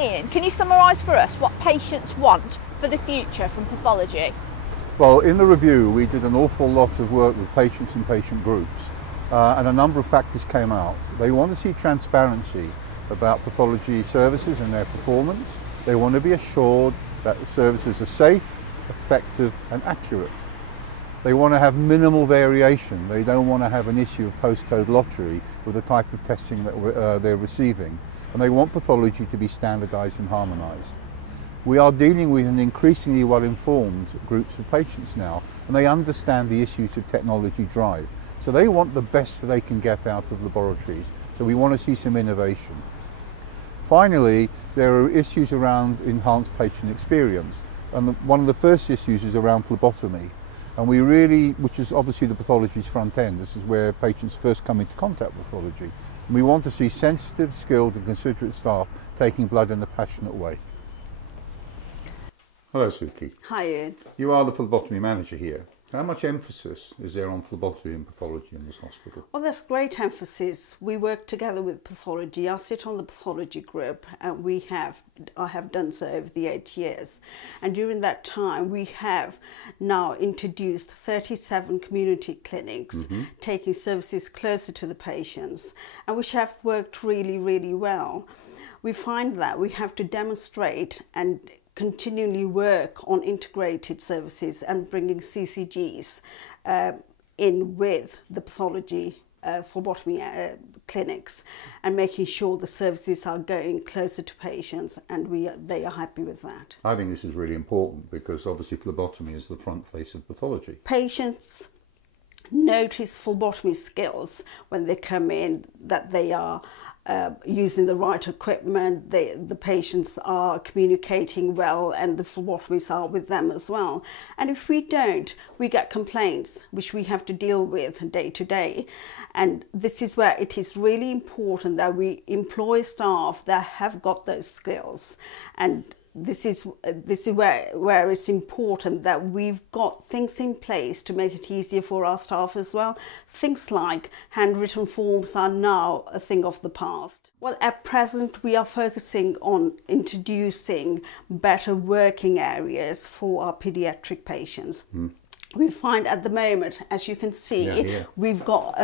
Ian, can you summarise for us what patients want for the future from pathology? Well, in the review we did an awful lot of work with patients and patient groups, and a number of factors came out. They want to see transparency about pathology services and their performance. They want to be assured that the services are safe, effective and accurate. They want to have minimal variation. They don't want to have an issue of postcode lottery with the type of testing that they're receiving. And they want pathology to be standardised and harmonised. We are dealing with an increasingly well-informed groups of patients now, and they understand the issues of technology drive. So they want the best they can get out of laboratories. So we want to see some innovation. Finally, there are issues around enhanced patient experience. And one of the first issues is around phlebotomy. And we really, which is obviously the pathology's front end, this is where patients first come into contact with pathology. And we want to see sensitive, skilled and considerate staff taking blood in a passionate way. Hello Suki. Hi Ian. You are the Phlebotomy Manager here. How much emphasis is there on phlebotomy and pathology in this hospital? Well, there's great emphasis. We work together with pathology. I sit on the pathology group and I have done so over the 8 years. And during that time, we have now introduced 37 community clinics, taking services closer to the patients, and which have worked really, really well. We find that we have to demonstrate and continually work on integrated services and bringing CCGs in with the pathology phlebotomy clinics and making sure the services are going closer to patients, and they are happy with that. I think this is really important because obviously phlebotomy is the front face of pathology. Patients notice phlebotomy skills when they come in, that they are using the right equipment, the patients are communicating well, and the phlebotomists are with them as well. And if we don't, we get complaints which we have to deal with day to day. And this is where it is really important that we employ staff that have got those skills. And this is where it's important that we've got things in place to make it easier for our staff as well. Things like handwritten forms are now a thing of the past. Well, at present we are focusing on introducing better working areas for our paediatric patients. We find at the moment, as you can see, we've got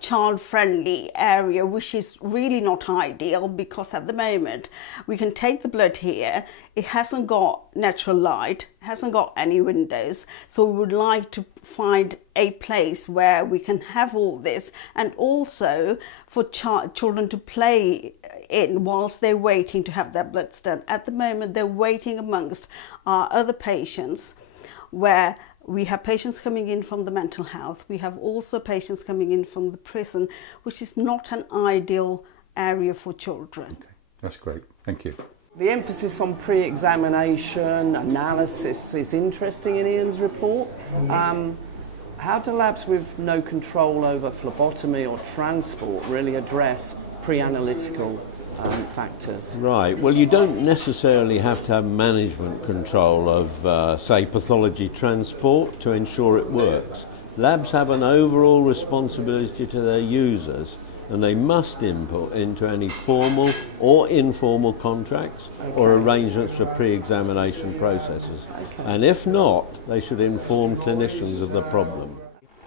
child-friendly area, which is really not ideal, because at the moment we can take the blood here, it hasn't got natural light, hasn't got any windows, so we would like to find a place where we can have all this, and also for children to play in whilst they're waiting to have their blood done. At the moment they're waiting amongst our other patients, where we have patients coming in from the mental health. We have also patients coming in from the prison, which is not an ideal area for children. Okay, that's great. Thank you. The emphasis on pre-examination analysis is interesting in Ian's report. How do labs with no control over phlebotomy or transport really address pre-analytical factors? Right, well you don't necessarily have to have management control of, say, pathology transport to ensure it works. Labs have an overall responsibility to their users, and they must input into any formal or informal contracts or arrangements for pre-examination processes. And if not, they should inform clinicians of the problem.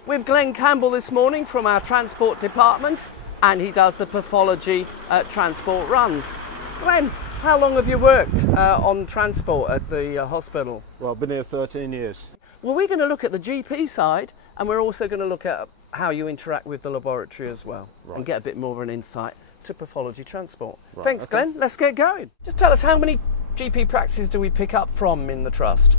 With Glenn Campbell this morning from our transport department, and he does the pathology transport runs. Glenn, how long have you worked on transport at the hospital? Well, I've been here 13 years. Well, we're going to look at the GP side, and we're also going to look at how you interact with the laboratory as well, and get a bit more of an insight to pathology transport. Right, thanks, Glenn. Let's get going. Just tell us, how many GP practices do we pick up from in the trust?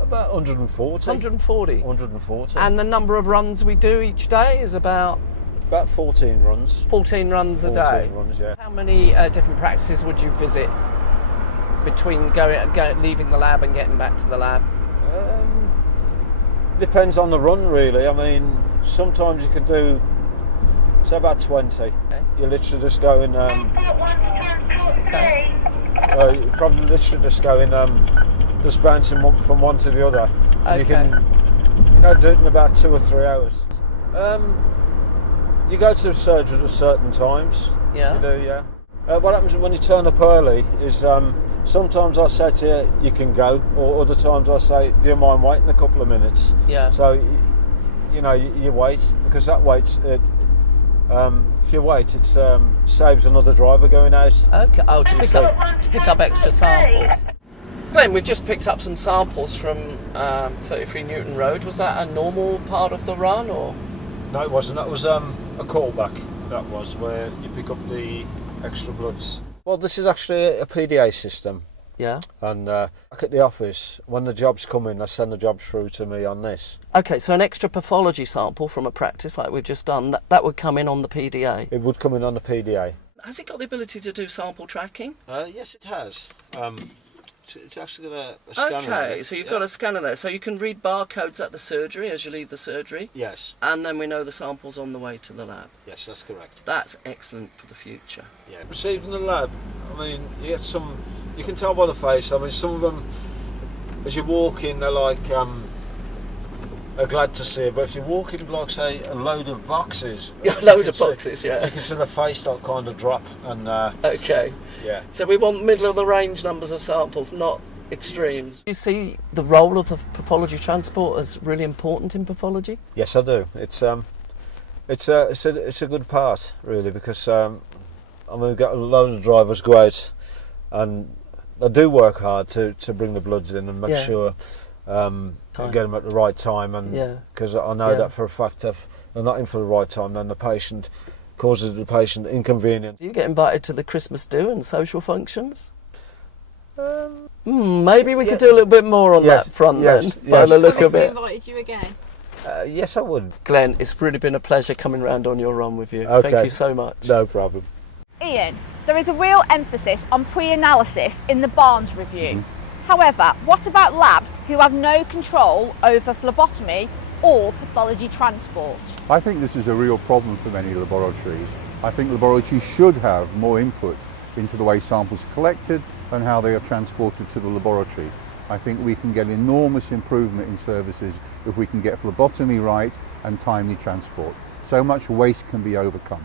About 140. 140? 140. And the number of runs we do each day is about? About 14 runs. 14 runs a day? 14 runs, yeah. How many different practices would you visit between leaving the lab and getting back to the lab? Depends on the run, really. I mean, sometimes you could do, say, about 20. Okay. You literally just go in... you probably literally just go in, just bouncing from one to the other. Okay. You can, do it in about 2 or 3 hours. You go to surgeries at certain times. Yeah. You do, yeah. What happens when you turn up early is sometimes I say to you, you can go, or other times I say, do you mind waiting a couple of minutes? Yeah. So, you know, you wait, because that waits, if you wait, it saves another driver going out. Okay. Oh, to pick up extra samples. Glenn, we've just picked up some samples from 33 Newton Road. Was that a normal part of the run, or? No, it wasn't. That was a callback. That was where you pick up the extra bloods. Well, this is actually a PDA system. Yeah. And back at the office, when the jobs come in, they send the jobs through to me on this. Okay, so an extra pathology sample from a practice like we've just done, that would come in on the PDA? It would come in on the PDA. Has it got the ability to do sample tracking? Yes, it has. It's actually got a scanner. Okay, so you've got a scanner there, so you can read barcodes at the surgery as you leave the surgery? Yes. And then we know the sample's on the way to the lab? Yes, that's correct. That's excellent for the future. Yeah. Received in the lab, I mean, you get some, you can tell by the face, I mean, some of them, as you walk in, they're like, are glad to see it, but if you walk in, like, say, a load of boxes... Yeah, a load of boxes, yeah. You can see the face that kind of drop, and... Okay. Yeah. So we want middle of the range numbers of samples, not extremes. Do you see the role of the pathology transport as really important in pathology? Yes, I do. It's a good part, really, because I mean, we've got a lot of drivers go out and they do work hard to bring the bloods in and make sure get them at the right time, and because I know that for a fact if they're not in for the right time, then the patient causes the patient inconvenience. Do you get invited to the Christmas do and social functions? Maybe we could do a little bit more on that front then, by the look of it. Have we invited you again? Yes, I would. Glenn, it's really been a pleasure coming round on your run with you. Okay. Thank you so much. No problem. Ian, there is a real emphasis on pre-analysis in the Barnes review. However, what about labs who have no control over phlebotomy or pathology transport? I think this is a real problem for many laboratories. I think laboratories should have more input into the way samples are collected and how they are transported to the laboratory. I think we can get enormous improvement in services if we can get phlebotomy right and timely transport. So much waste can be overcome.